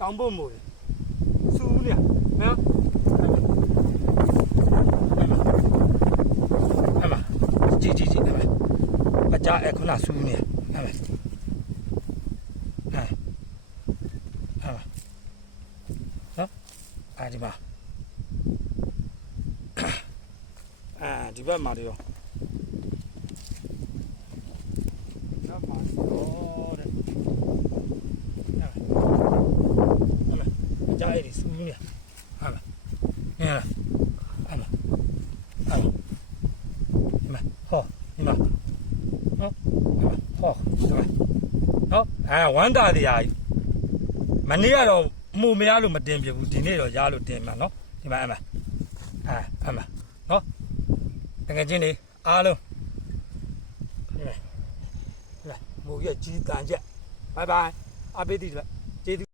တောင်ဖို့မို့စူးနေနော်အမကြည့်အမအကြအခုနစူးနေအမဒီမှာဒီဘက်မှာရောနောက်မှာတော့တဲ့အကြအဲ့ဒီစူးနေဟာလားဟဲ့လားအမဟောဒီမှာနော်ဟောဒီမှာနော်ဝမ်းတာတရားကြီးမနေ့ကတော့မှုမရလို့မတင်ပြဘူးဒီနေ့တော့ရလို့တင်မှာနော်ဒီမှာအမနော်တကယ်ချင်းနေအားလုံးလာမိုးရကြီးတန်ချက်ဘိုင်ဘိုင်အပေးတီ